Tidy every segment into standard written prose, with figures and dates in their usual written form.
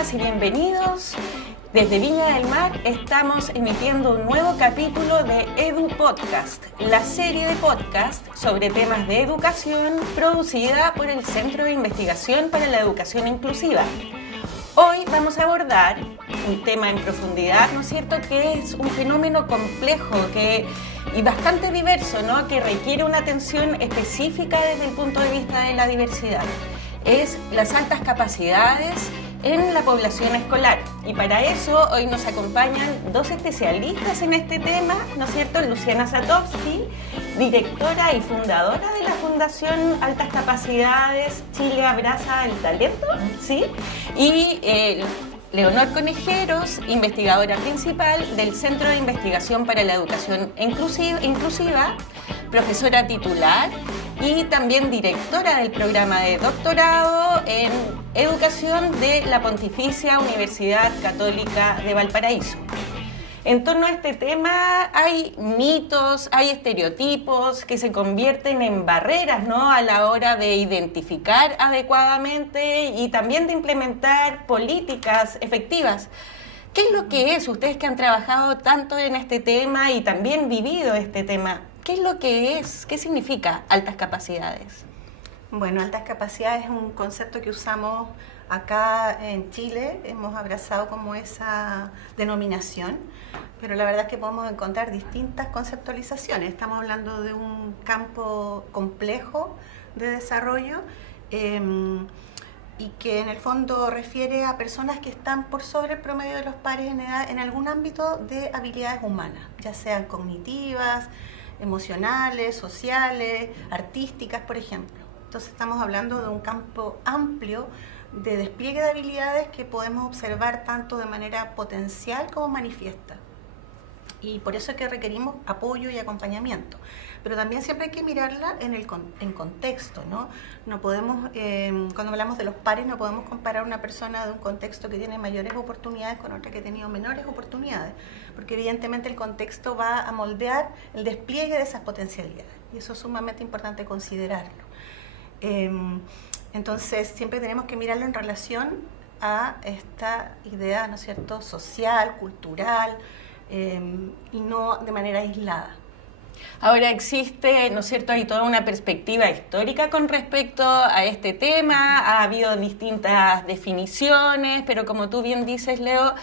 bienvenidas y bienvenidos. Desde Viña del Mar estamos emitiendo un nuevo capítulo de Edu Podcast, la serie de podcast sobre temas de educación producida por el Centro de Investigación para la Educación Inclusiva. Hoy vamos a abordar un tema en profundidad, ¿no es cierto?, que es un fenómeno complejo y bastante diverso, ¿no?, que requiere una atención específica desde el punto de vista de la diversidad. Es las altas capacidades en la población escolar. Y para eso hoy nos acompañan dos especialistas en este tema, ¿no es cierto? Luciana Zatowski, directora y fundadora de la Fundación Altas Capacidades Chile Abraza el Talento, ¿sí? Y Leonor Conejeros, investigadora principal del Centro de Investigación para la Educación Inclusiva, profesora titular y también directora del programa de doctorado en Educación de la Pontificia Universidad Católica de Valparaíso. En torno a este tema hay mitos, hay estereotipos que se convierten en barreras, ¿no?, a la hora de identificar adecuadamente y también de implementar políticas efectivas. ¿Qué es lo que es? Ustedes que han trabajado tanto en este tema y también vivido este tema, ¿qué es lo que es? ¿Qué significa altas capacidades? Bueno, altas capacidades es un concepto que usamos acá en Chile, hemos abrazado como esa denominación, pero la verdad es que podemos encontrar distintas conceptualizaciones. Estamos hablando de un campo complejo de desarrollo y que en el fondo refiere a personas que están por sobre el promedio de los pares en edad en algún ámbito de habilidades humanas, ya sean cognitivas, emocionales, sociales, artísticas, por ejemplo. Entonces estamos hablando de un campo amplio de despliegue de habilidades que podemos observar tanto de manera potencial como manifiesta. Y por eso es que requerimos apoyo y acompañamiento. Pero también siempre hay que mirarla en contexto, ¿no? No podemos, cuando hablamos de los pares, no podemos comparar una persona de un contexto que tiene mayores oportunidades con otra que ha tenido menores oportunidades, porque evidentemente el contexto va a moldear el despliegue de esas potencialidades. Y eso es sumamente importante considerarlo. Entonces siempre tenemos que mirarlo en relación a esta idea, ¿no es cierto?, social, cultural, y no de manera aislada. Ahora existe, ¿no es cierto?, hay toda una perspectiva histórica con respecto a este tema, ha habido distintas definiciones, pero como tú bien dices, Leo,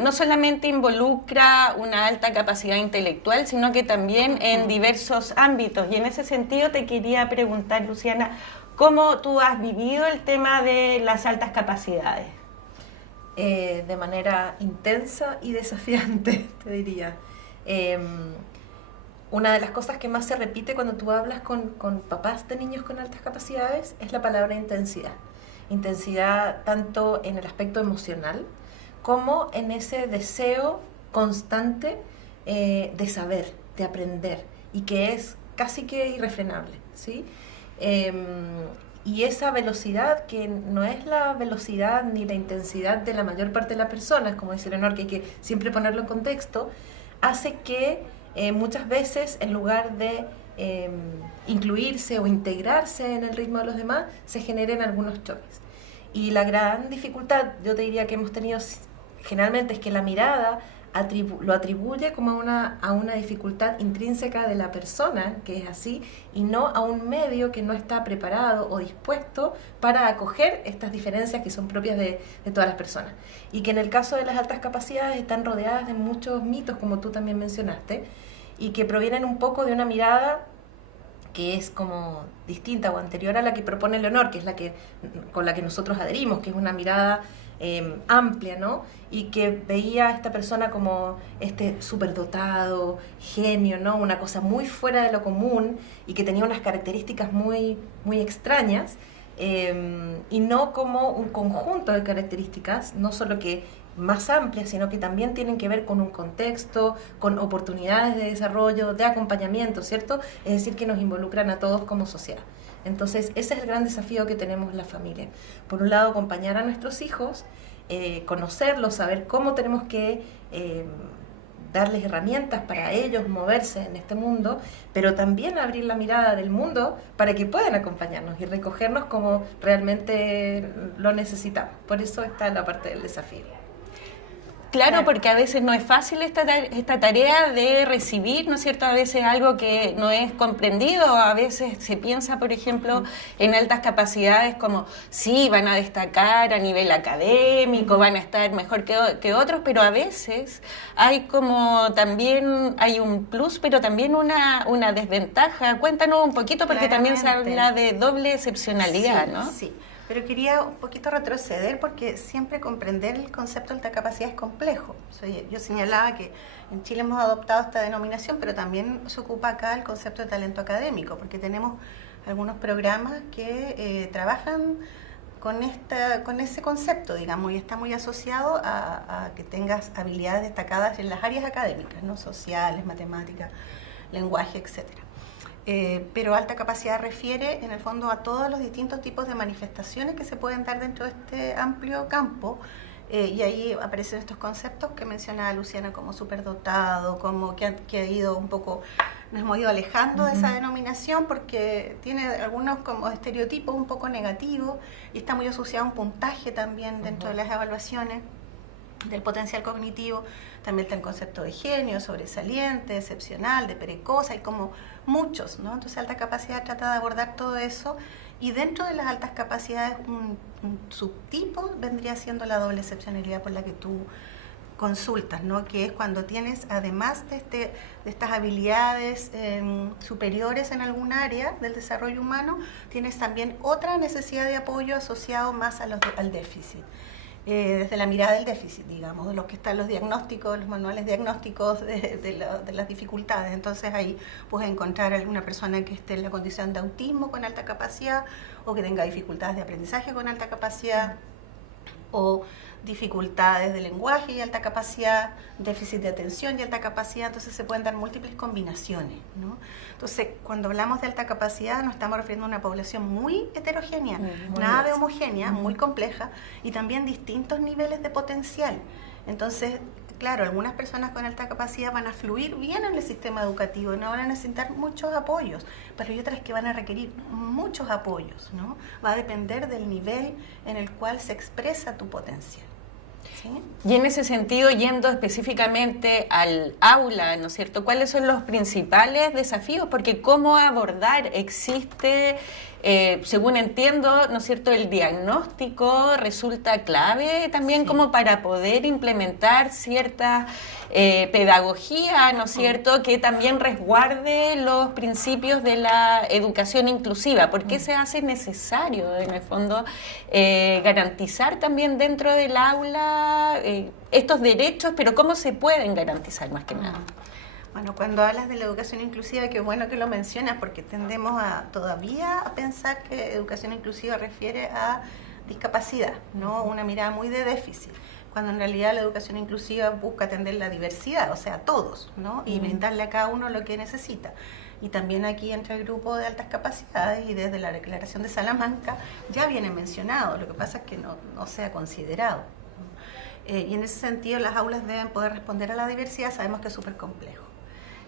no solamente involucra una alta capacidad intelectual, sino que también en diversos ámbitos. Y en ese sentido te quería preguntar, Luciana, ¿cómo tú has vivido el tema de las altas capacidades? De manera intensa y desafiante, te diría. Una de las cosas que más se repite cuando tú hablas con papás de niños con altas capacidades es la palabra intensidad. Intensidad tanto en el aspecto emocional como en ese deseo constante de saber, de aprender, y que es casi que irrefrenable, ¿sí? Y esa velocidad, que no es la velocidad ni la intensidad de la mayor parte de las personas, como dice Leonor, que hay que siempre ponerlo en contexto, hace que muchas veces, en lugar de incluirse o integrarse en el ritmo de los demás, se generen algunos choques. Y la gran dificultad, yo te diría, que hemos tenido generalmente es que la mirada lo atribuye como a una dificultad intrínseca de la persona, que es así, y no a un medio que no está preparado o dispuesto para acoger estas diferencias que son propias de todas las personas. Y que en el caso de las altas capacidades están rodeadas de muchos mitos, como tú también mencionaste, y que provienen un poco de una mirada que es como distinta o anterior a la que propone Leonor, que es con la que nosotros adherimos, que es una mirada amplia, ¿no? Y que veía a esta persona como este superdotado, genio, ¿no? Una cosa muy fuera de lo común y que tenía unas características muy, muy extrañas, y no como un conjunto de características, no solo que más amplias, sino que también tienen que ver con un contexto, con oportunidades de desarrollo, de acompañamiento, ¿cierto? Es decir, que nos involucran a todos como sociedad. Entonces, ese es el gran desafío que tenemos la familia. Por un lado, acompañar a nuestros hijos, conocerlos, saber cómo tenemos que darles herramientas para ellos moverse en este mundo, pero también abrir la mirada del mundo para que puedan acompañarnos y recogernos como realmente lo necesitamos. Por eso está la parte del desafío. Claro, porque a veces no es fácil esta tarea de recibir, ¿no es cierto? A veces algo que no es comprendido, a veces se piensa, por ejemplo, en altas capacidades como, sí, van a destacar a nivel académico, van a estar mejor que otros, pero a veces hay como también, hay un plus, pero también una desventaja. Cuéntanos un poquito, porque también se habla de doble excepcionalidad, sí, ¿no? Sí. Pero quería un poquito retroceder porque siempre comprender el concepto de alta capacidad es complejo. O sea, yo señalaba que en Chile hemos adoptado esta denominación, pero también se ocupa acá el concepto de talento académico, porque tenemos algunos programas que trabajan con ese concepto, digamos, y está muy asociado a que tengas habilidades destacadas en las áreas académicas, ¿no? Sociales, matemáticas, lenguaje, etcétera. Pero alta capacidad refiere en el fondo a todos los distintos tipos de manifestaciones que se pueden dar dentro de este amplio campo, y ahí aparecen estos conceptos que mencionaba Luciana como superdotado, como que ha ido un poco, nos hemos ido alejando de esa denominación porque tiene algunos como estereotipos un poco negativos y está muy asociado a un puntaje también dentro de las evaluaciones del potencial cognitivo. También está el concepto de genio, sobresaliente, excepcional, de precoz, hay como muchos, ¿no? Entonces alta capacidad trata de abordar todo eso, y dentro de las altas capacidades un subtipo vendría siendo la doble excepcionalidad por la que tú consultas, ¿no? Que es cuando tienes, además de estas habilidades superiores en algún área del desarrollo humano, tienes también otra necesidad de apoyo asociado más al déficit. Desde la mirada del déficit, digamos, de los que están los diagnósticos, los manuales diagnósticos de las dificultades. Entonces ahí puedes encontrar alguna persona que esté en la condición de autismo con alta capacidad, o que tenga dificultades de aprendizaje con alta capacidad, o dificultades de lenguaje y alta capacidad, déficit de atención y alta capacidad. Entonces se pueden dar múltiples combinaciones, ¿no? Entonces, cuando hablamos de alta capacidad nos estamos refiriendo a una población muy heterogénea, nada de homogénea, muy compleja, y también distintos niveles de potencial. Entonces, claro, algunas personas con alta capacidad van a fluir bien en el sistema educativo, no van a necesitar muchos apoyos, pero hay otras que van a requerir muchos apoyos, ¿no? Va a depender del nivel en el cual se expresa tu potencial. ¿Sí? Y en ese sentido, yendo específicamente al aula, ¿no es cierto? ¿Cuáles son los principales desafíos? Porque cómo abordar, existe, según entiendo, ¿no es cierto? El diagnóstico resulta clave también, como para poder implementar cierta pedagogía, ¿no es cierto? Que también resguarde los principios de la educación inclusiva. ¿Por qué se hace necesario, en el fondo, garantizar también dentro del aula estos derechos, pero cómo se pueden garantizar más que nada? Bueno, cuando hablas de la educación inclusiva, qué bueno que lo mencionas, porque tendemos todavía a pensar que educación inclusiva refiere a discapacidad, ¿no? Una mirada muy de déficit, cuando en realidad la educación inclusiva busca atender la diversidad, o sea, a todos, ¿no? Y brindarle a cada uno lo que necesita. Y también aquí entra el grupo de altas capacidades, y desde la Declaración de Salamanca ya viene mencionado, lo que pasa es que no se ha considerado. Y en ese sentido las aulas deben poder responder a la diversidad, sabemos que es súper complejo.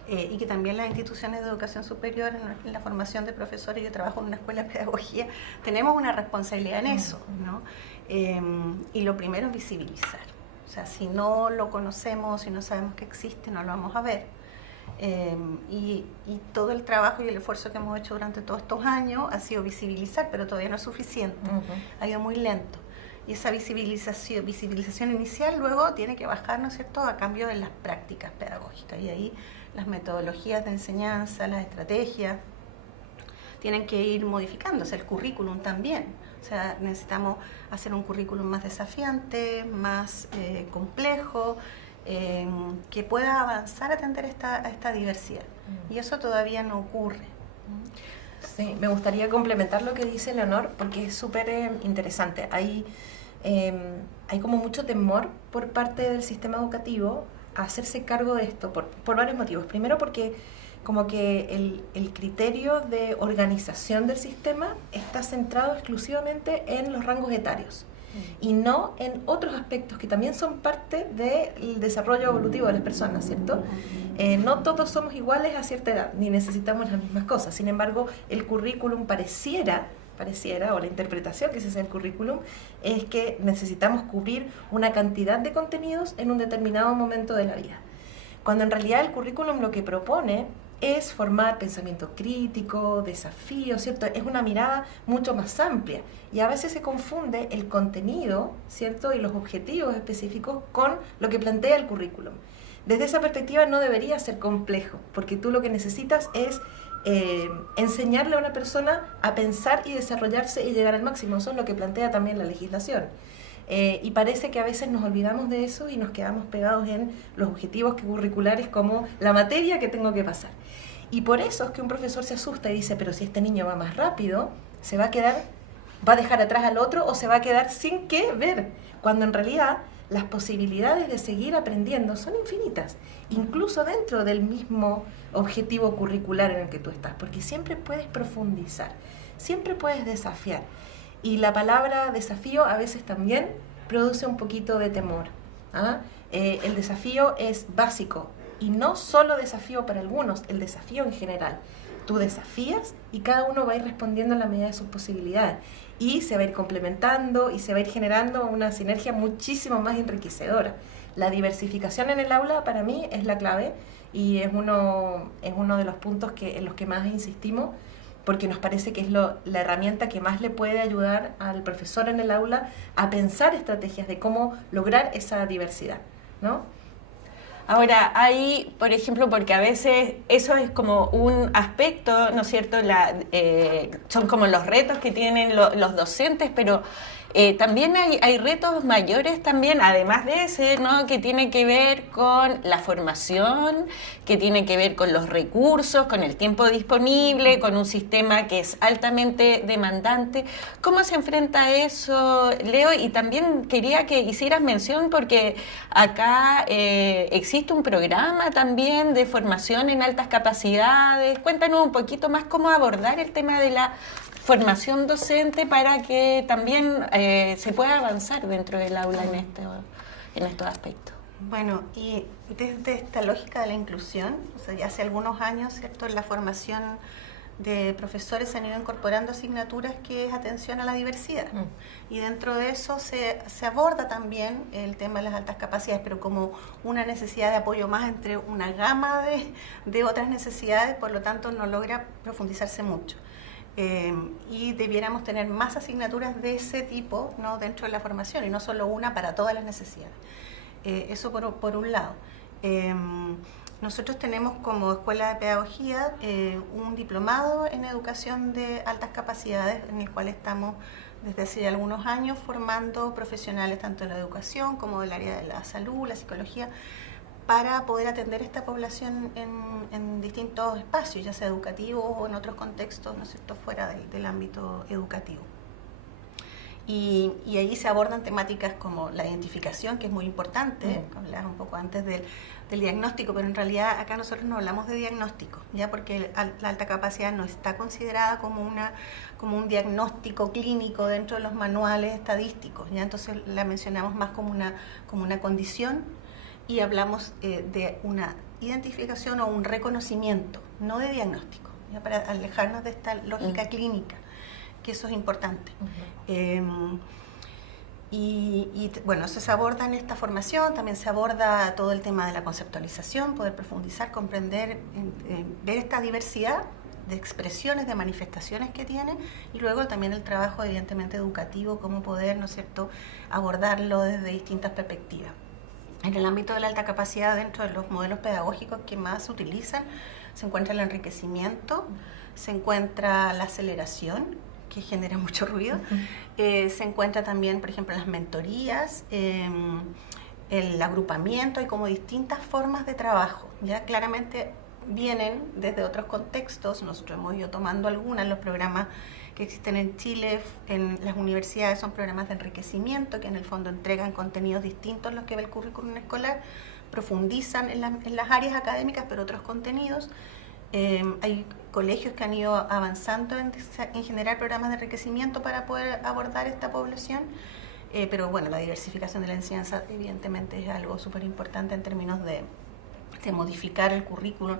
Y que también las instituciones de educación superior, en la formación de profesores, yo trabajo en una escuela de pedagogía, tenemos una responsabilidad en eso, ¿no? Y lo primero es visibilizar. O sea, si no lo conocemos, si no sabemos que existe, no lo vamos a ver. Y todo el trabajo y el esfuerzo que hemos hecho durante todos estos años ha sido visibilizar, pero todavía no es suficiente, ha ido muy lento. Y esa visibilización inicial luego tiene que bajar, ¿no es cierto?, a cambio de las prácticas pedagógicas. Y ahí las metodologías de enseñanza, las estrategias, tienen que ir modificándose, el currículum también. O sea, necesitamos hacer un currículum más desafiante, más complejo, que pueda avanzar a atender esta diversidad. Y eso todavía no ocurre. Sí, me gustaría complementar lo que dice Leonor, porque es súper interesante. Hay como mucho temor por parte del sistema educativo a hacerse cargo de esto, por varios motivos. Primero, porque como que el criterio de organización del sistema está centrado exclusivamente en los rangos etarios. y no en otros aspectos que también son parte del desarrollo evolutivo de las personas, ¿cierto? No todos somos iguales a cierta edad, ni necesitamos las mismas cosas. Sin embargo, el currículum pareciera, o la interpretación que se hace del currículum, es que necesitamos cubrir una cantidad de contenidos en un determinado momento de la vida. Cuando en realidad el currículum lo que propone es formar pensamiento crítico, desafío, ¿cierto? Es una mirada mucho más amplia y a veces se confunde el contenido, ¿cierto? Y los objetivos específicos con lo que plantea el currículum. Desde esa perspectiva no debería ser complejo, porque tú lo que necesitas es enseñarle a una persona a pensar y desarrollarse y llegar al máximo. Eso es lo que plantea también la legislación. Y parece que a veces nos olvidamos de eso y nos quedamos pegados en los objetivos curriculares como la materia que tengo que pasar. Y por eso es que un profesor se asusta y dice, pero si este niño va más rápido, se va a dejar atrás al otro o se va a quedar sin qué ver, cuando en realidad las posibilidades de seguir aprendiendo son infinitas, incluso dentro del mismo objetivo curricular en el que tú estás, porque siempre puedes profundizar, siempre puedes desafiar. Y la palabra desafío a veces también produce un poquito de temor. El desafío es básico, y no solo desafío para algunos, el desafío en general. Tú desafías y cada uno va a ir respondiendo en la medida de sus posibilidades. Y se va a ir complementando y se va a ir generando una sinergia muchísimo más enriquecedora. La diversificación en el aula para mí es la clave y es uno de los puntos en los que más insistimos, porque nos parece que es la herramienta que más le puede ayudar al profesor en el aula a pensar estrategias de cómo lograr esa diversidad, ¿no? Ahora, hay, por ejemplo, porque a veces eso es como un aspecto, ¿no es cierto? Son como los retos que tienen los docentes, pero también hay retos mayores también, además de ese, ¿no? Que tiene que ver con la formación, que tiene que ver con los recursos, con el tiempo disponible, con un sistema que es altamente demandante. ¿Cómo se enfrenta a eso, Leo? Y también quería que hicieras mención, porque acá existe un programa también de formación en altas capacidades. Cuéntanos un poquito más cómo abordar el tema de la formación docente para que también se pueda avanzar dentro del aula en estos aspectos. Bueno, y desde esta lógica de la inclusión, o sea, ya hace algunos años, ¿cierto?, en la formación de profesores se han ido incorporando asignaturas que es atención a la diversidad. Y dentro de eso se aborda también el tema de las altas capacidades, pero como una necesidad de apoyo más entre una gama de otras necesidades, por lo tanto no logra profundizarse mucho. Y debiéramos tener más asignaturas de ese tipo, ¿no?, dentro de la formación y no solo una para todas las necesidades. Eso por un lado. Nosotros tenemos como Escuela de Pedagogía un diplomado en educación de altas capacidades en el cual estamos desde hace algunos años formando profesionales tanto de la educación como del área de la salud, la psicología, para poder atender esta población en distintos espacios, ya sea educativos o en otros contextos, ¿no es cierto?, fuera del ámbito educativo. Y ahí se abordan temáticas como la identificación, que es muy importante, hablaba un poco antes del diagnóstico, pero en realidad acá nosotros no hablamos de diagnóstico, ya porque la alta capacidad no está considerada como un diagnóstico clínico dentro de los manuales estadísticos, ya entonces la mencionamos más como una condición y hablamos de una identificación o un reconocimiento, no de diagnóstico, ya para alejarnos de esta lógica clínica, que eso es importante. Bueno, eso se aborda en esta formación, también se aborda todo el tema de la conceptualización, poder profundizar, comprender, ver esta diversidad de expresiones, de manifestaciones que tiene, y luego también el trabajo evidentemente educativo, cómo poder, ¿no es cierto?, abordarlo desde distintas perspectivas. En el ámbito de la alta capacidad, dentro de los modelos pedagógicos que más se utilizan, se encuentra el enriquecimiento, se encuentra la aceleración, que genera mucho ruido, se encuentra también, por ejemplo, las mentorías, el agrupamiento, hay como distintas formas de trabajo, ya claramente vienen desde otros contextos, nosotros hemos ido tomando algunas, los programas que existen en Chile, en las universidades son programas de enriquecimiento que en el fondo entregan contenidos distintos a los que ve el currículum escolar, profundizan en las áreas académicas, pero otros contenidos. Hay colegios que han ido avanzando en generar programas de enriquecimiento para poder abordar esta población. pero bueno, la diversificación de la enseñanza evidentemente es algo súper importante en términos de modificar el currículum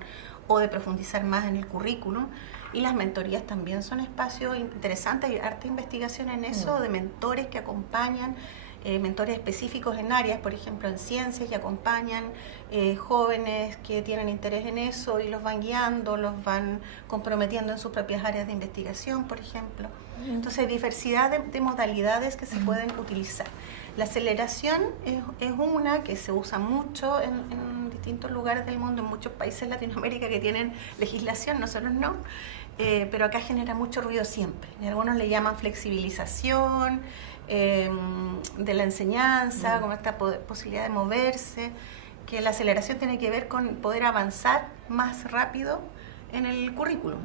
o de profundizar más en el currículum. Y las mentorías también son espacios interesantes, hay harta investigación en eso, de mentores que acompañan, mentores específicos en áreas, por ejemplo en ciencias, y acompañan jóvenes que tienen interés en eso y los van guiando, los van comprometiendo en sus propias áreas de investigación, por ejemplo. Entonces hay diversidad de modalidades que se pueden utilizar. La aceleración es una que se usa mucho en distintos lugares del mundo, en muchos países de Latinoamérica que tienen legislación, nosotros no, pero acá genera mucho ruido siempre. Y algunos le llaman flexibilización de la enseñanza, con esta posibilidad de moverse, que la aceleración tiene que ver con poder avanzar más rápido en el currículum.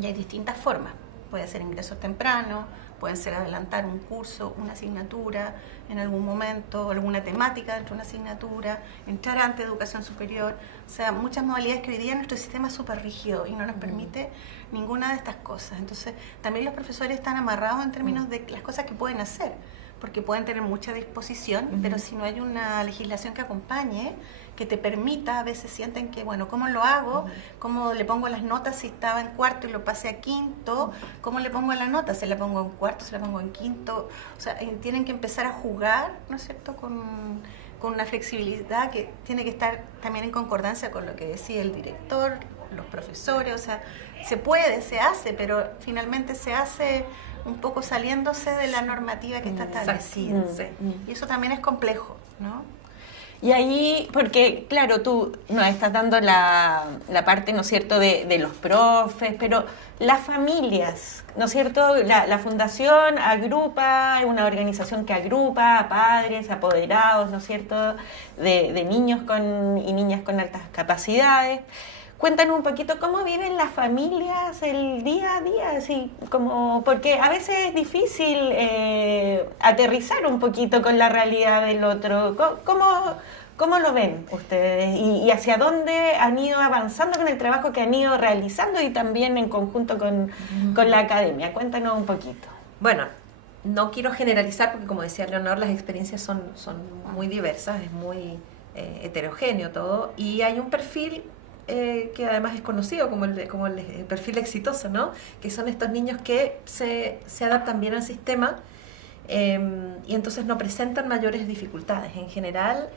Y hay distintas formas. Puede ser ingreso temprano, pueden ser adelantar un curso, una asignatura en algún momento, alguna temática dentro de una asignatura, entrar antes de educación superior. O sea, muchas modalidades que hoy día nuestro sistema es súper rígido y no nos permite ninguna de estas cosas. Entonces, también los profesores están amarrados en términos de las cosas que pueden hacer, porque pueden tener mucha disposición, pero si no hay una legislación que acompañe, que te permita, a veces sienten que, bueno, ¿cómo lo hago? ¿Cómo le pongo las notas si estaba en cuarto y lo pasé a quinto? ¿Cómo le pongo la nota? ¿Se la pongo en cuarto? ¿Se la pongo en quinto? O sea, tienen que empezar a jugar, ¿no es cierto?, con una flexibilidad que tiene que estar también en concordancia con lo que decide el director, los profesores. O sea, se puede, se hace, pero finalmente se hace un poco saliéndose de la normativa que está establecida. Y eso también es complejo, ¿no? Y ahí, porque claro, tú nos estás dando la parte, ¿no es cierto?, de los profes, pero las familias, ¿no es cierto?, la fundación agrupa, es una organización que agrupa a padres, apoderados, ¿no es cierto?, de niños y niñas con altas capacidades. Cuéntanos un poquito cómo viven las familias el día a día, así como, porque a veces es difícil aterrizar un poquito con la realidad del otro. ¿Cómo lo ven ustedes? ¿Y hacia dónde han ido avanzando con el trabajo que han ido realizando y también en conjunto con la academia? Cuéntanos un poquito. Bueno, no quiero generalizar porque, como decía Leonor, las experiencias son muy diversas, es muy heterogéneo todo, y hay un perfil que además es conocido como el perfil exitoso, ¿no? Que son estos niños que se adaptan bien al sistema y entonces no presentan mayores dificultades. En general,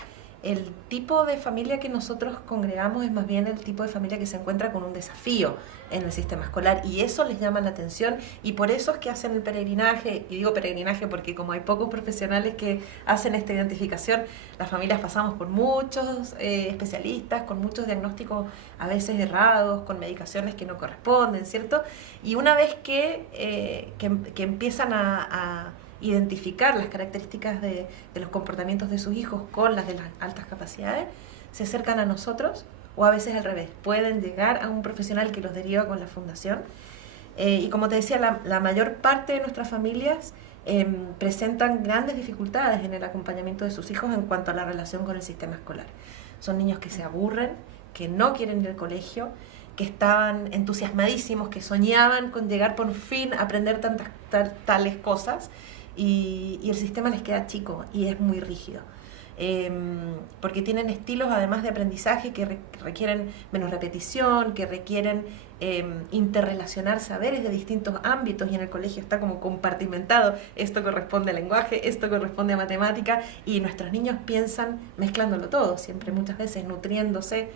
el tipo de familia que nosotros congregamos es más bien el tipo de familia que se encuentra con un desafío en el sistema escolar, y eso les llama la atención, y por eso es que hacen el peregrinaje. Y digo peregrinaje porque como hay pocos profesionales que hacen esta identificación, las familias pasamos por muchos especialistas, con muchos diagnósticos a veces errados, con medicaciones que no corresponden, ¿cierto? Y una vez que empiezan a identificar las características de los comportamientos de sus hijos con las de las altas capacidades, se acercan a nosotros, o a veces al revés, pueden llegar a un profesional que los deriva con la fundación. Y como te decía, la mayor parte de nuestras familias presentan grandes dificultades en el acompañamiento de sus hijos en cuanto a la relación con el sistema escolar. Son niños que se aburren, que no quieren ir al colegio, que estaban entusiasmadísimos, que soñaban con llegar por fin a aprender tales cosas, y el sistema les queda chico y es muy rígido. Porque tienen estilos además de aprendizaje que requieren menos repetición, que requieren interrelacionar saberes de distintos ámbitos, y en el colegio está como compartimentado: esto corresponde a lenguaje, esto corresponde a matemática, y nuestros niños piensan mezclándolo todo, siempre, muchas veces nutriéndose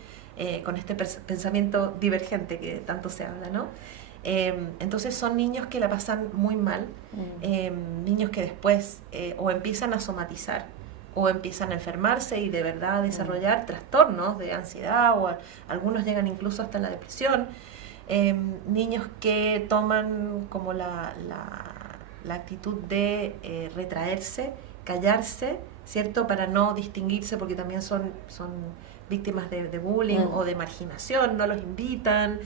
con este pensamiento divergente que tanto se habla, ¿no? Entonces son niños que la pasan muy mal, niños que después o empiezan a somatizar o empiezan a enfermarse y de verdad a desarrollar trastornos de ansiedad, o algunos llegan incluso hasta la depresión. Niños que toman como la actitud de retraerse, callarse, ¿cierto?, para no distinguirse, porque también son víctimas de bullying o de marginación, no los invitan,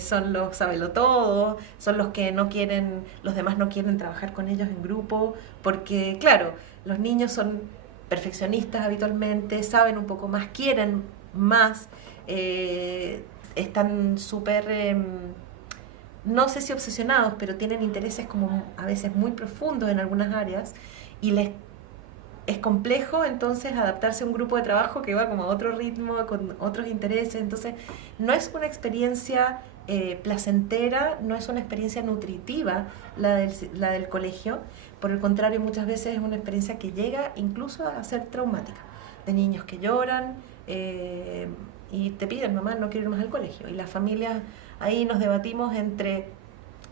son los sabelotodos, son los que no quieren, los demás no quieren trabajar con ellos en grupo, porque claro, los niños son perfeccionistas habitualmente, saben un poco más, quieren más, están súper, no sé si obsesionados, pero tienen intereses como a veces muy profundos en algunas áreas, y les es complejo entonces adaptarse a un grupo de trabajo que va como a otro ritmo, con otros intereses. Entonces no es una experiencia placentera, no es una experiencia nutritiva la del colegio. Por el contrario, muchas veces es una experiencia que llega incluso a ser traumática, de niños que lloran y te piden, mamá, no quiero ir más al colegio. Y las familias, ahí nos debatimos entre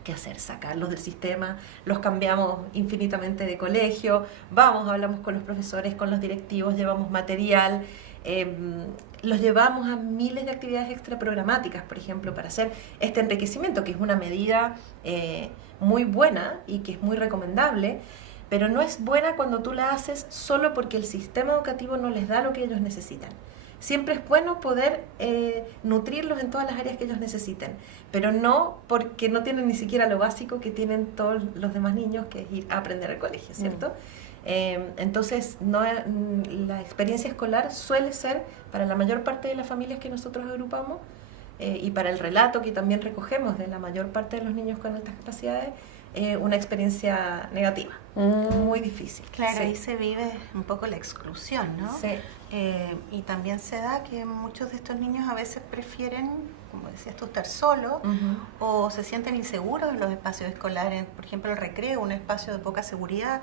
qué hacer, sacarlos del sistema, los cambiamos infinitamente de colegio, hablamos con los profesores, con los directivos, llevamos material, los llevamos a miles de actividades extraprogramáticas, por ejemplo, para hacer este enriquecimiento, que es una medida muy buena y que es muy recomendable, pero no es buena cuando tú la haces solo porque el sistema educativo no les da lo que ellos necesitan. Siempre es bueno poder nutrirlos en todas las áreas que ellos necesiten, pero no porque no tienen ni siquiera lo básico que tienen todos los demás niños, que es ir a aprender al colegio, ¿cierto? Entonces, la experiencia escolar suele ser, para la mayor parte de las familias que nosotros agrupamos, y para el relato que también recogemos de la mayor parte de los niños con altas capacidades, una experiencia negativa, muy difícil. Claro, sí. Ahí se vive un poco la exclusión, ¿no? Sí. Y también se da que muchos de estos niños a veces prefieren, como decías tú, estar solos, o se sienten inseguros en los espacios escolares. Por ejemplo, el recreo, un espacio de poca seguridad,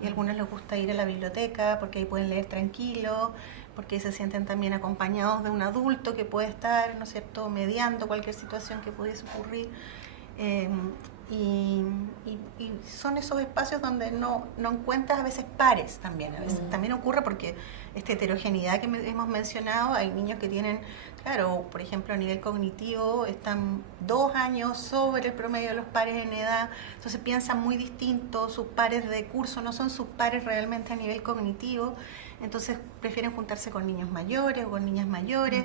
y a algunos les gusta ir a la biblioteca porque ahí pueden leer tranquilos, porque ahí se sienten también acompañados de un adulto que puede estar, ¿no es cierto?, mediando cualquier situación que pudiese ocurrir. Y son esos espacios donde no encuentras a veces pares también. A veces también ocurre porque esta heterogeneidad que hemos mencionado, hay niños que tienen, claro, por ejemplo, a nivel cognitivo, están 2 años sobre el promedio de los pares en edad, entonces piensan muy distinto, sus pares de curso no son sus pares realmente a nivel cognitivo, entonces prefieren juntarse con niños mayores o con niñas mayores.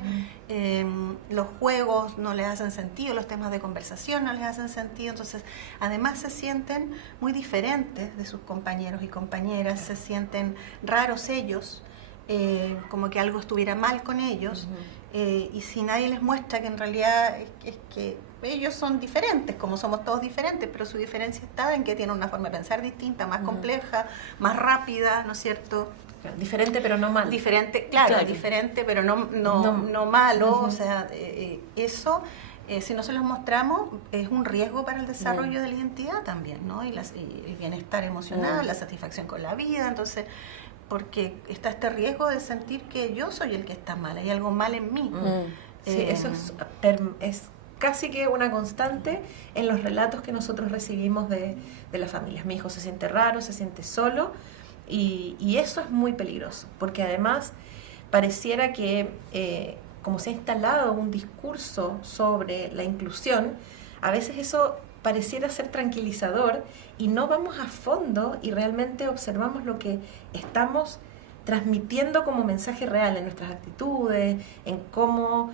Los juegos no les hacen sentido, los temas de conversación no les hacen sentido, entonces además se sienten muy diferentes de sus compañeros y compañeras, se sienten raros ellos, como que algo estuviera mal con ellos, y si nadie les muestra que en realidad es que ellos son diferentes, como somos todos diferentes, pero su diferencia está en que tienen una forma de pensar distinta, más compleja, más rápida, ¿no es cierto? Diferente pero no malo. Diferente, claro. Diferente pero no malo, o sea, eso, si no se los mostramos, es un riesgo para el desarrollo de la identidad también, ¿no? Y el bienestar emocional, la satisfacción con la vida, entonces, porque está este riesgo de sentir que yo soy el que está mal, hay algo mal en mí. Sí, eso es casi que una constante en los relatos que nosotros recibimos de las familias. Mi hijo se siente raro, se siente solo, y eso es muy peligroso, porque además pareciera que como se ha instalado un discurso sobre la inclusión, a veces eso pareciera ser tranquilizador y no vamos a fondo y realmente observamos lo que estamos transmitiendo como mensaje real en nuestras actitudes, en cómo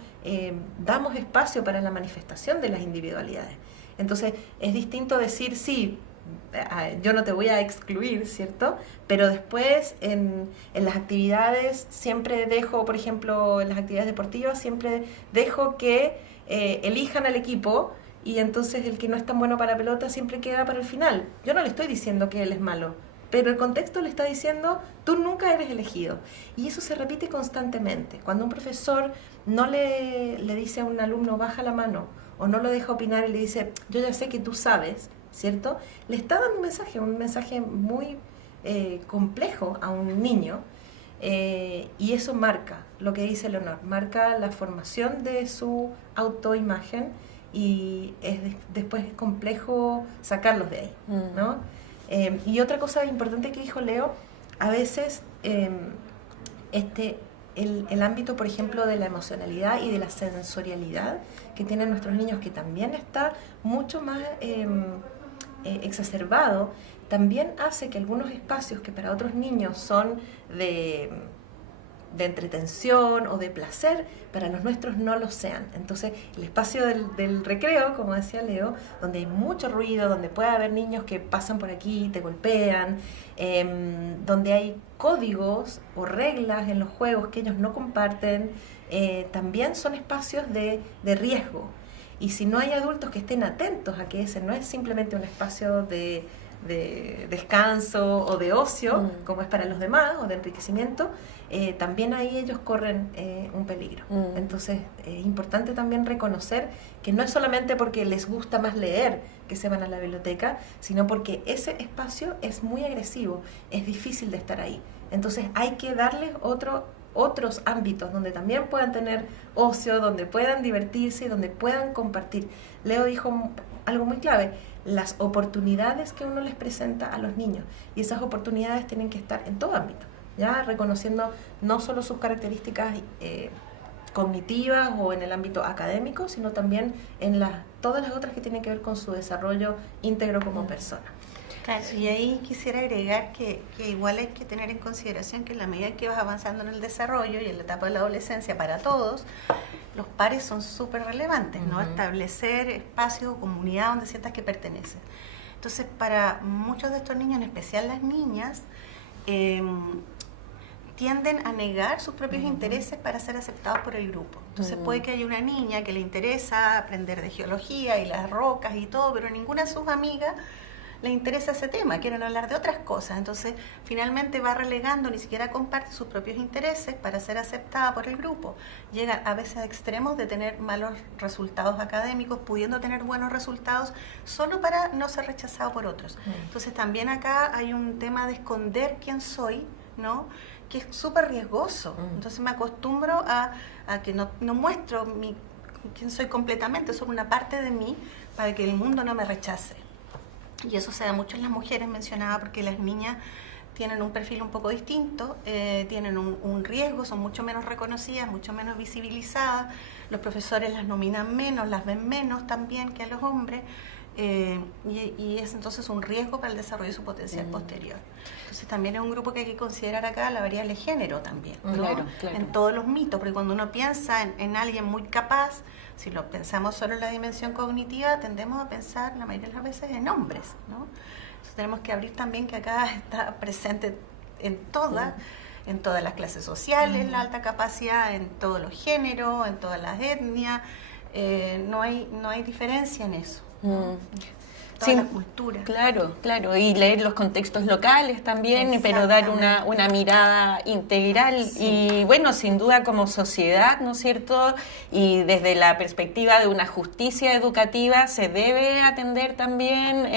damos espacio para la manifestación de las individualidades. Entonces es distinto decir, sí, yo no te voy a excluir, ¿cierto? Pero después en las actividades siempre dejo, por ejemplo, en las actividades deportivas siempre dejo que elijan al equipo, y entonces el que no es tan bueno para la pelota siempre queda para el final. Yo no le estoy diciendo que él es malo, pero el contexto le está diciendo, tú nunca eres elegido. Y eso se repite constantemente. Cuando un profesor no le dice a un alumno, baja la mano, o no lo deja opinar y le dice, yo ya sé que tú sabes, ¿cierto? Le está dando un mensaje muy complejo a un niño, y eso marca lo que dice Leonor, marca la formación de su autoimagen, y después es complejo sacarlos de ahí, ¿no? Y otra cosa importante que dijo Leo, a veces el ámbito, por ejemplo, de la emocionalidad y de la sensorialidad que tienen nuestros niños, que también está mucho más exacerbado, también hace que algunos espacios que para otros niños son de entretención o de placer, para los nuestros no lo sean. Entonces, el espacio del recreo, como decía Leo, donde hay mucho ruido, donde puede haber niños que pasan por aquí y te golpean, donde hay códigos o reglas en los juegos que ellos no comparten, también son espacios de riesgo. Y si no hay adultos que estén atentos a que ese no es simplemente un espacio de descanso o de ocio, como es para los demás, o de enriquecimiento, también ahí ellos corren un peligro. Entonces es importante también reconocer que no es solamente porque les gusta más leer que se van a la biblioteca, sino porque ese espacio es muy agresivo, es difícil de estar ahí. Entonces hay que darles otros ámbitos donde también puedan tener ocio, donde puedan divertirse y donde puedan compartir. Leo dijo algo muy clave: las oportunidades que uno les presenta a los niños, y esas oportunidades tienen que estar en todo ámbito, ya reconociendo no solo sus características cognitivas o en el ámbito académico, sino también en todas las otras que tienen que ver con su desarrollo íntegro como persona. Claro, y ahí quisiera agregar que igual hay que tener en consideración que en la medida que vas avanzando en el desarrollo y en la etapa de la adolescencia, para todos, los pares son súper relevantes, ¿no? Establecer espacio o comunidad donde sientas que perteneces. Entonces, para muchos de estos niños, en especial las niñas, tienden a negar sus propios intereses para ser aceptados por el grupo. Entonces puede que haya una niña que le interesa aprender de geología y las rocas y todo, pero ninguna de sus amigas le interesa ese tema, quieren hablar de otras cosas. Entonces finalmente va relegando, ni siquiera comparte sus propios intereses para ser aceptada por el grupo. Llega a veces a extremos de tener malos resultados académicos, pudiendo tener buenos resultados solo para no ser rechazado por otros. Entonces también acá hay un tema de esconder quién soy, ¿no?, que es súper riesgoso. Entonces me acostumbro a que no muestro quién soy completamente, solo una parte de mí, para que el mundo no me rechace. Y eso se da mucho en las mujeres, mencionaba, porque las niñas tienen un perfil un poco distinto, tienen un riesgo, son mucho menos reconocidas, mucho menos visibilizadas, los profesores las nominan menos, las ven menos también que a los hombres, y es entonces un riesgo para el desarrollo de su potencial posterior. Entonces también es un grupo que hay que considerar acá la variable género también, ¿no? Claro. En todos los mitos, porque cuando uno piensa en alguien muy capaz, si lo pensamos solo en la dimensión cognitiva, tendemos a pensar la mayoría de las veces en hombres, ¿no? Entonces tenemos que abrir también que acá está presente en todas las clases sociales, la alta capacidad, en todos los géneros, en todas las etnias, no hay diferencia en eso. Toda la cultura. Claro, y leer los contextos locales también, pero dar una mirada integral. Y bueno, sin duda como sociedad, ¿no es cierto? Y desde la perspectiva de una justicia educativa se debe atender también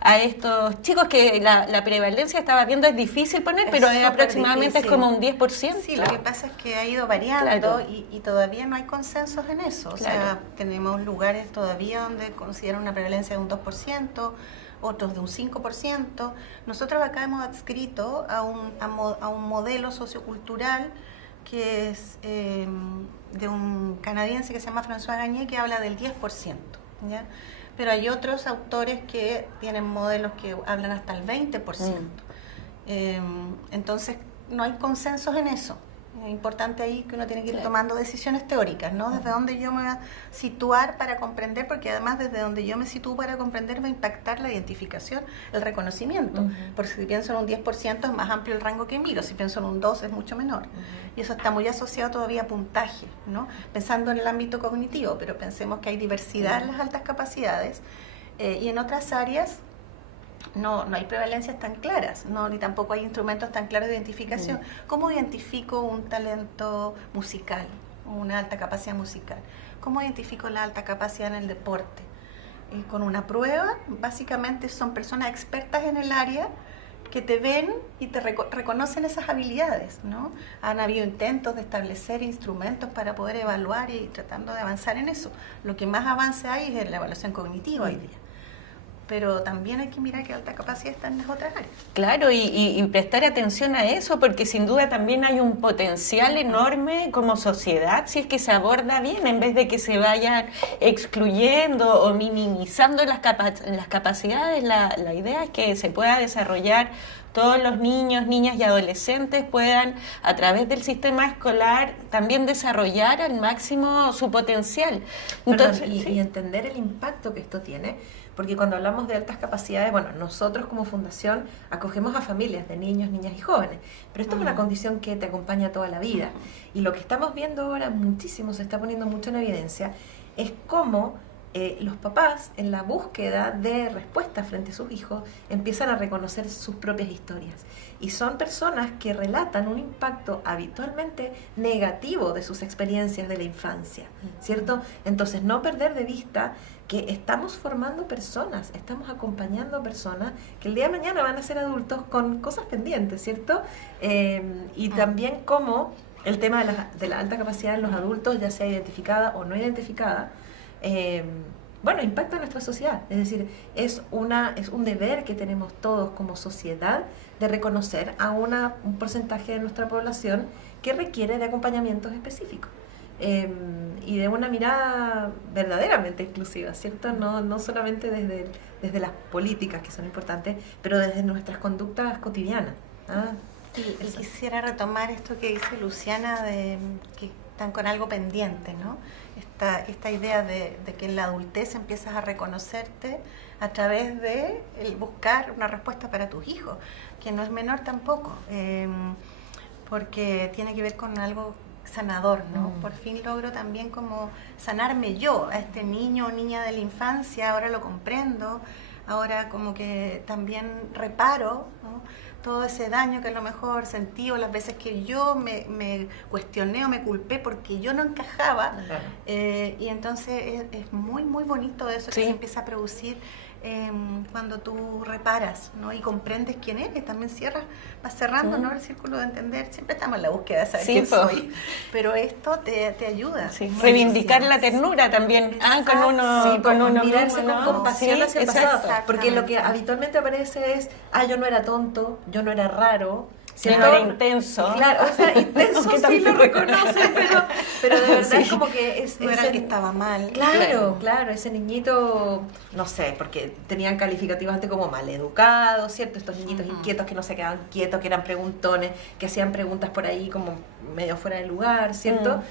a estos chicos que la prevalencia, estaba viendo, es difícil poner, pero aproximadamente difícil. Es como un 10%. Sí, lo que pasa es que ha ido variando y todavía no hay consensos en eso. O sea, tenemos lugares todavía donde consideran una prevalencia de un 2%, otros de un 5%. Nosotros acá hemos adscrito a un modelo sociocultural que es de un canadiense que se llama François Gagné, que habla del 10%, ¿ya? Pero hay otros autores que tienen modelos que hablan hasta el 20%. Entonces no hay consensos en eso. Es importante ahí que uno tiene que ir tomando decisiones teóricas, ¿no? Desde dónde yo me voy a situar para comprender, porque además desde donde yo me sitúo para comprender va a impactar la identificación, el reconocimiento. Porque si pienso en un 10% es más amplio el rango que miro, si pienso en un 2% es mucho menor. Y eso está muy asociado todavía a puntaje, ¿no? Pensando en el ámbito cognitivo, pero pensemos que hay diversidad en las altas capacidades y en otras áreas no hay prevalencias tan claras, ni tampoco hay instrumentos tan claros de identificación. ¿Cómo identifico un talento musical, una alta capacidad musical? ¿Cómo identifico la alta capacidad en el deporte? Con una prueba, básicamente son personas expertas en el área que te ven y te reconocen esas habilidades, ¿no? Han habido intentos de establecer instrumentos para poder evaluar y tratando de avanzar en eso. Lo que más avance hay es la evaluación cognitiva hoy día. Pero también hay que mirar que alta capacidad está en las otras áreas. Claro, y prestar atención a eso, porque sin duda también hay un potencial enorme como sociedad si es que se aborda bien, en vez de que se vayan excluyendo o minimizando las capacidades. La idea es que se pueda desarrollar, todos los niños, niñas y adolescentes puedan, a través del sistema escolar, también desarrollar al máximo su potencial. Entonces, y entender el impacto que esto tiene. Porque cuando hablamos de altas capacidades, bueno, nosotros como fundación acogemos a familias de niños, niñas y jóvenes, pero esto es una condición que te acompaña toda la vida. Y lo que estamos viendo ahora muchísimo, se está poniendo mucho en evidencia, es cómo los papás, en la búsqueda de respuestas frente a sus hijos, empiezan a reconocer sus propias historias. Y son personas que relatan un impacto habitualmente negativo de sus experiencias de la infancia, ¿cierto? Entonces, no perder de vista que estamos formando personas, estamos acompañando personas que el día de mañana van a ser adultos con cosas pendientes, ¿cierto? Y también cómo el tema de la alta capacidad en los adultos, ya sea identificada o no identificada, impacta en nuestra sociedad. Es decir, es un deber que tenemos todos como sociedad de reconocer a un porcentaje de nuestra población que requiere de acompañamientos específicos. Y de una mirada verdaderamente inclusiva, ¿cierto? No solamente desde las políticas, que son importantes, pero desde nuestras conductas cotidianas. Y quisiera retomar esto que dice Luciana, de que están con algo pendiente, ¿no? Esta idea de que en la adultez empiezas a reconocerte a través de el buscar una respuesta para tus hijos, que no es menor tampoco, porque tiene que ver con algo sanador, ¿no? Por fin logro también como sanarme yo, a este niño o niña de la infancia, ahora lo comprendo, ahora como que también reparo, ¿no? Todo ese daño que a lo mejor sentí, o las veces que yo me cuestioné o me culpé porque yo no encajaba. Claro. Y entonces es muy, muy bonito eso que se empieza a producir cuando tú reparas, ¿no? Y comprendes quién eres, también vas cerrando, ¿no? El círculo de entender. Siempre estamos en la búsqueda de saber quién soy, pero esto te ayuda. Sí. Reivindicar la ternura también, con uno mirarse mismo, con ¿no? compasión hacia el pasado, porque lo que exactamente. habitualmente aparece es, yo no era tonto, yo no era raro, yo no era intenso. Claro, o sea, intenso sí lo reconoce, pero de verdad es como que No era el que estaba mal. Claro, ese niñito, no sé, porque tenían calificativos antes como maleducados, ¿cierto? Estos niñitos inquietos que no se quedaban quietos, que eran preguntones, que hacían preguntas por ahí como medio fuera de lugar, ¿cierto?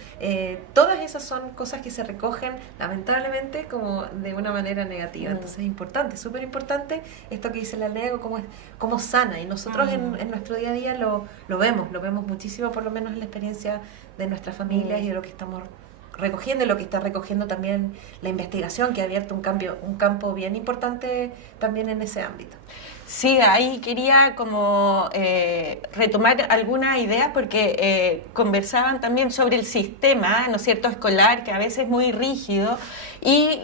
Todas esas son cosas que se recogen lamentablemente como de una manera negativa. Entonces es importante, súper importante esto que dice la Lego, cómo sana, y nosotros en nuestro día a día lo vemos muchísimo, por lo menos en la experiencia de nuestras familias y de lo que estamos recogiendo, y lo que está recogiendo también la investigación, que ha abierto un campo bien importante también en ese ámbito. Sí, ahí quería como retomar algunas ideas porque conversaban también sobre el sistema, ¿no es cierto?, escolar, que a veces es muy rígido, y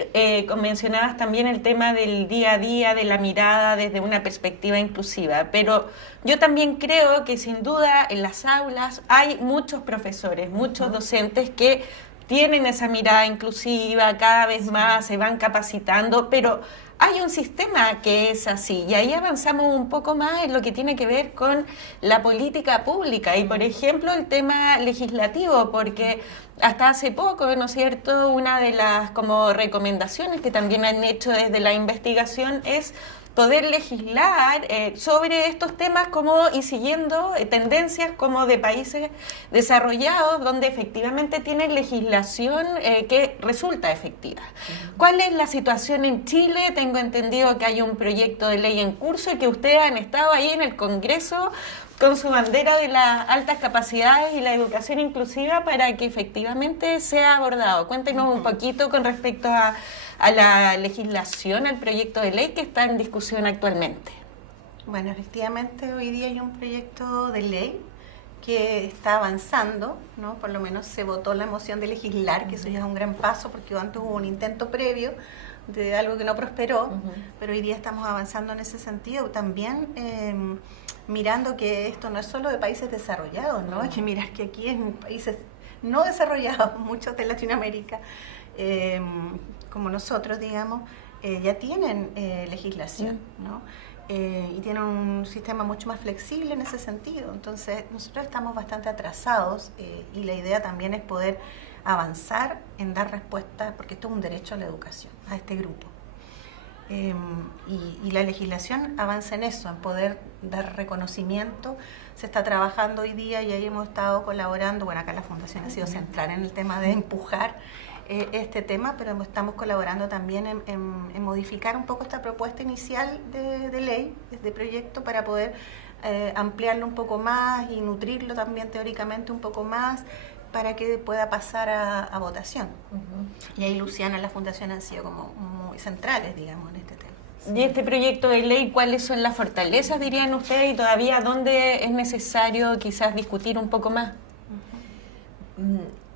mencionabas también el tema del día a día, de la mirada desde una perspectiva inclusiva, pero yo también creo que sin duda en las aulas hay muchos profesores, muchos docentes que tienen esa mirada inclusiva, cada vez más se van capacitando, pero hay un sistema que es así, y ahí avanzamos un poco más en lo que tiene que ver con la política pública y, por ejemplo, el tema legislativo, porque hasta hace poco, ¿no es cierto?, una de las como recomendaciones que también han hecho desde la investigación es poder legislar sobre estos temas y siguiendo tendencias como de países desarrollados donde efectivamente tienen legislación que resulta efectiva. ¿Cuál es la situación en Chile? Tengo entendido que hay un proyecto de ley en curso y que ustedes han estado ahí en el Congreso con su bandera de las altas capacidades y la educación inclusiva para que efectivamente sea abordado. Cuéntenos un poquito con respecto a la legislación, al proyecto de ley que está en discusión actualmente. Bueno, efectivamente hoy día hay un proyecto de ley que está avanzando, ¿no? Por lo menos se votó la moción de legislar, que eso ya es un gran paso porque antes hubo un intento previo de algo que no prosperó, pero hoy día estamos avanzando en ese sentido. También mirando que esto no es solo de países desarrollados, ¿no? Hay que mirar que aquí en países no desarrollados, muchos de Latinoamérica, como nosotros, digamos, ya tienen legislación, ¿no? Y tienen un sistema mucho más flexible en ese sentido. Entonces, nosotros estamos bastante atrasados y la idea también es poder avanzar en dar respuesta, porque esto es un derecho a la educación, a este grupo. Y la legislación avanza en eso, en poder dar reconocimiento. Se está trabajando hoy día y ahí hemos estado colaborando. Bueno, acá la Fundación ha sido central en el tema de empujar este tema, pero estamos colaborando también en modificar un poco esta propuesta inicial de ley, de proyecto, para poder ampliarlo un poco más y nutrirlo también teóricamente un poco más, para que pueda pasar a votación. Y ahí Luciana y la Fundación han sido como muy centrales, digamos, en este tema. Y este proyecto de ley, ¿cuáles son las fortalezas, dirían ustedes, y todavía dónde es necesario quizás discutir un poco más?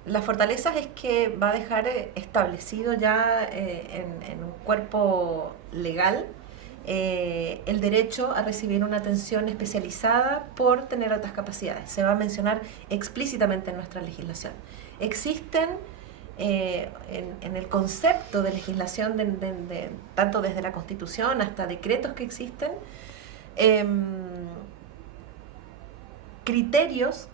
Las fortalezas es que va a dejar establecido ya en un cuerpo legal el derecho a recibir una atención especializada por tener altas capacidades. Se va a mencionar explícitamente en nuestra legislación. Existen en el concepto de legislación, tanto desde la Constitución hasta decretos que existen, criterios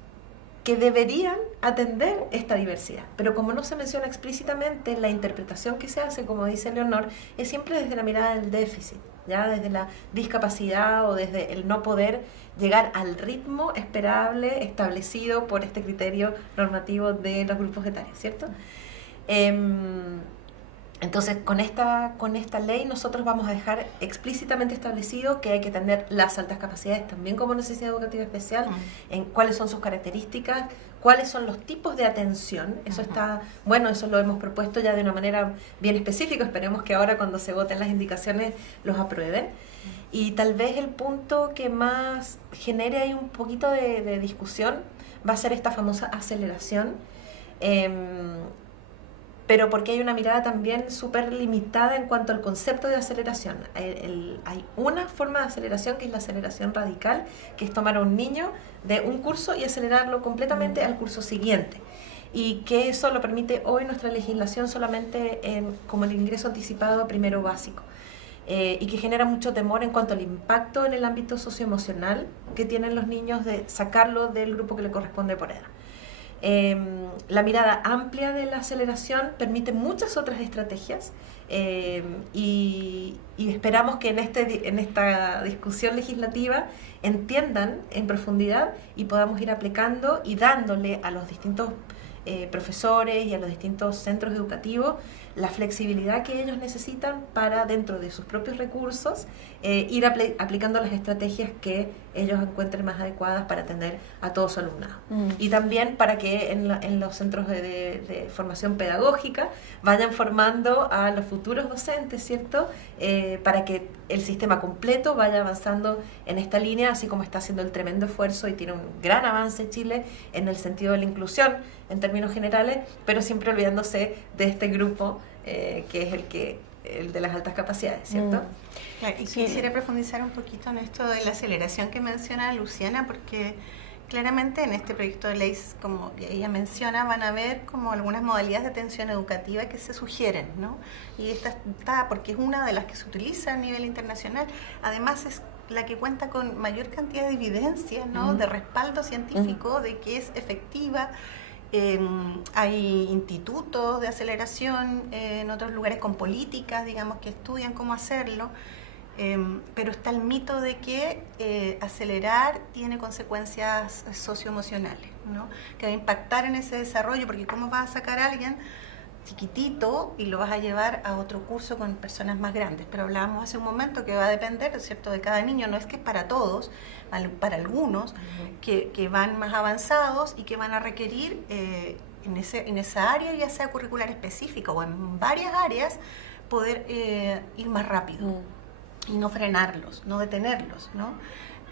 que deberían atender esta diversidad. Pero como no se menciona explícitamente, la interpretación que se hace, como dice Leonor, es siempre desde la mirada del déficit, ya desde la discapacidad o desde el no poder llegar al ritmo esperable establecido por este criterio normativo de los grupos etarios, ¿cierto? Entonces, con esta ley nosotros vamos a dejar explícitamente establecido que hay que tener las altas capacidades también como necesidad educativa especial, en cuáles son sus características, cuáles son los tipos de atención. Eso está, bueno, eso lo hemos propuesto ya de una manera bien específica. Esperemos que ahora cuando se voten las indicaciones los aprueben. Y tal vez el punto que más genere ahí un poquito de discusión va a ser esta famosa aceleración, pero porque hay una mirada también súper limitada en cuanto al concepto de aceleración. Hay una forma de aceleración que es la aceleración radical, que es tomar a un niño de un curso y acelerarlo completamente al curso siguiente. Y que eso lo permite hoy nuestra legislación solamente como el ingreso anticipado a primero básico. Y que genera mucho temor en cuanto al impacto en el ámbito socioemocional que tienen los niños de sacarlo del grupo que le corresponde por edad. La mirada amplia de la aceleración permite muchas otras estrategias y esperamos que en esta discusión legislativa entiendan en profundidad y podamos ir aplicando y dándole a los distintos profesores y a los distintos centros educativos la flexibilidad que ellos necesitan para, dentro de sus propios recursos, ir aplicando las estrategias que ellos encuentren más adecuadas para atender a todo su alumnado. Y también para que en los centros de formación pedagógica vayan formando a los futuros docentes, ¿cierto? Para que el sistema completo vaya avanzando en esta línea, así como está haciendo el tremendo esfuerzo y tiene un gran avance Chile en el sentido de la inclusión en términos generales, pero siempre olvidándose de este grupo que es el de las altas capacidades, ¿cierto? Y quisiera profundizar un poquito en esto de la aceleración que menciona Luciana, porque claramente en este proyecto de ley, como ella menciona, van a haber como algunas modalidades de atención educativa que se sugieren, ¿no? Y esta está porque es una de las que se utiliza a nivel internacional, además es la que cuenta con mayor cantidad de evidencia, ¿no? De respaldo científico de que es efectiva. Hay institutos de aceleración en otros lugares con políticas, digamos, que estudian cómo hacerlo, pero está el mito de que acelerar tiene consecuencias socioemocionales, ¿no? Que va a impactar en ese desarrollo, porque ¿cómo vas a sacar a alguien chiquitito y lo vas a llevar a otro curso con personas más grandes? Pero hablábamos hace un momento que va a depender, ¿cierto?, de cada niño. No es que es para todos, para algunos que van más avanzados y que van a requerir en esa área, ya sea curricular específica o en varias áreas, poder ir más rápido y no frenarlos, no detenerlos, ¿no?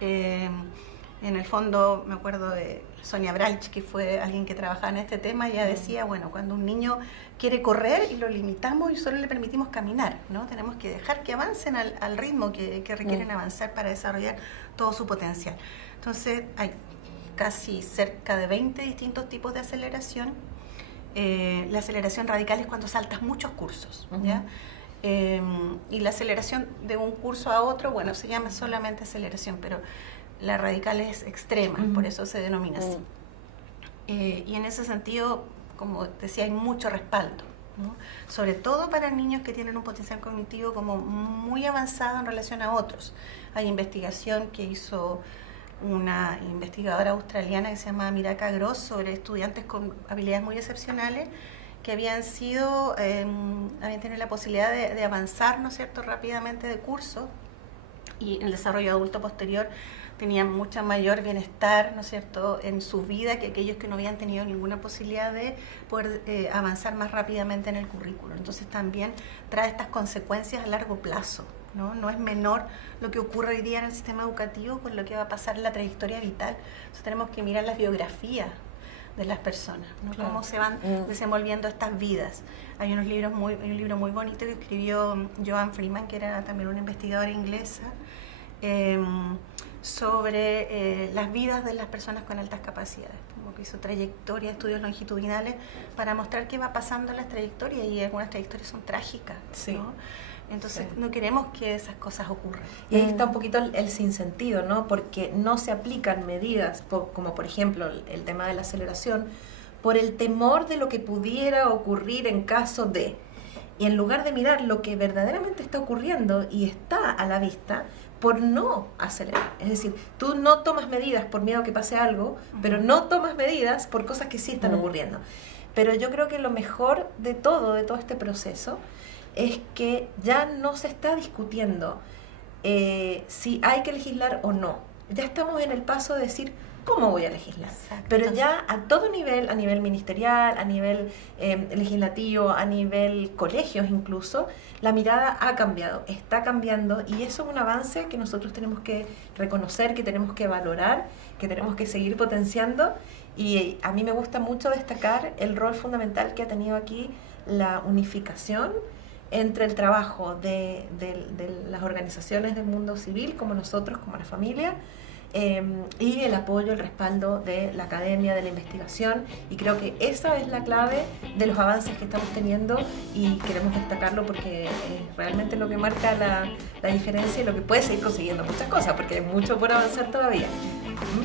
En el fondo, me acuerdo de Sonia Bralch, que fue alguien que trabajaba en este tema, y ella decía, bueno, cuando un niño quiere correr y lo limitamos y solo le permitimos caminar, ¿no? Tenemos que dejar que avancen al ritmo que requieren avanzar para desarrollar todo su potencial. Entonces, hay casi cerca de 20 distintos tipos de aceleración. La aceleración radical es cuando saltas muchos cursos, ¿ya? Y la aceleración de un curso a otro, bueno, se llama solamente aceleración, pero la radical es extrema, por eso se denomina así. Y en ese sentido, como decía, hay mucho respaldo, ¿no? Sobre todo para niños que tienen un potencial cognitivo como muy avanzado en relación a otros. Hay investigación que hizo una investigadora australiana que se llama Miraka Gross sobre estudiantes con habilidades muy excepcionales que habían tenido la posibilidad de avanzar, ¿no es cierto?, rápidamente de curso, y en el desarrollo adulto posterior tenían mucho mayor bienestar, ¿no es cierto?, en su vida que aquellos que no habían tenido ninguna posibilidad de poder avanzar más rápidamente en el currículo. Entonces también trae estas consecuencias a largo plazo, ¿no? No es menor lo que ocurre hoy día en el sistema educativo con lo que va a pasar en la trayectoria vital. Entonces tenemos que mirar las biografías de las personas, ¿no? Claro. Cómo se van desenvolviendo estas vidas. Hay un libro muy bonito que escribió Joan Freeman, que era también una investigadora inglesa, sobre las vidas de las personas con altas capacidades, como que hizo trayectoria, estudios longitudinales para mostrar qué va pasando en las trayectorias, y algunas trayectorias son trágicas, Sí. ¿no? Entonces no queremos que esas cosas ocurran. Y ahí está un poquito el sinsentido, ¿no? Porque no se aplican medidas, como por ejemplo el tema de la aceleración, por el temor de lo que pudiera ocurrir en caso de. Y en lugar de mirar lo que verdaderamente está ocurriendo y está a la vista, por no acelerar. Es decir, tú no tomas medidas por miedo a que pase algo, pero no tomas medidas por cosas que sí están ocurriendo. Pero yo creo que lo mejor de todo este proceso, es que ya no se está discutiendo si hay que legislar o no. Ya estamos en el paso de decir, ¿cómo voy a legislar? Exacto. Pero ya a todo nivel, a nivel ministerial, a nivel legislativo, a nivel colegios incluso, la mirada ha cambiado, está cambiando, y eso es un avance que nosotros tenemos que reconocer, que tenemos que valorar, que tenemos que seguir potenciando. Y a mí me gusta mucho destacar el rol fundamental que ha tenido aquí la unificación entre el trabajo de las organizaciones del mundo civil, como nosotros, como la familia, y el apoyo, el respaldo de la academia, de la investigación, y creo que esa es la clave de los avances que estamos teniendo, y queremos destacarlo porque es realmente lo que marca la diferencia y lo que puede seguir consiguiendo muchas cosas, porque hay mucho por avanzar todavía.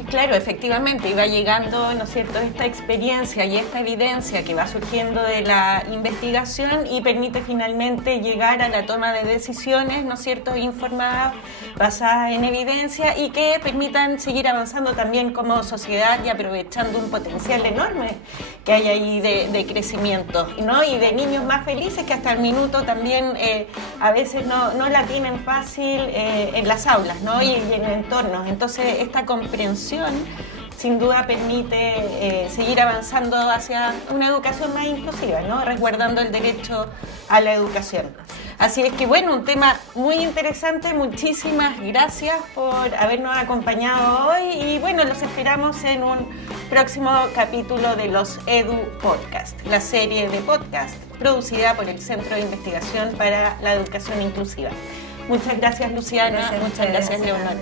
Claro, efectivamente, y va llegando, ¿no es cierto?, esta experiencia y esta evidencia que va surgiendo de la investigación y permite finalmente llegar a la toma de decisiones, ¿no es cierto?, informadas, basadas en evidencia, y que permitan seguir avanzando también como sociedad y aprovechando un potencial enorme que hay ahí de crecimiento, ¿no? Y de niños más felices que hasta el minuto también a veces no la tienen fácil en las aulas, ¿no? Y en entornos. Entonces, esta comprensión sin duda permite seguir avanzando hacia una educación más inclusiva, ¿no? Resguardando el derecho a la educación. Así es que bueno, un tema muy interesante. Muchísimas gracias por habernos acompañado hoy, y bueno, los esperamos en un próximo capítulo de los Edu Podcast, la serie de podcast producida por el Centro de Investigación para la Educación Inclusiva. Muchas gracias, Luciana. Muchas gracias, Leonor.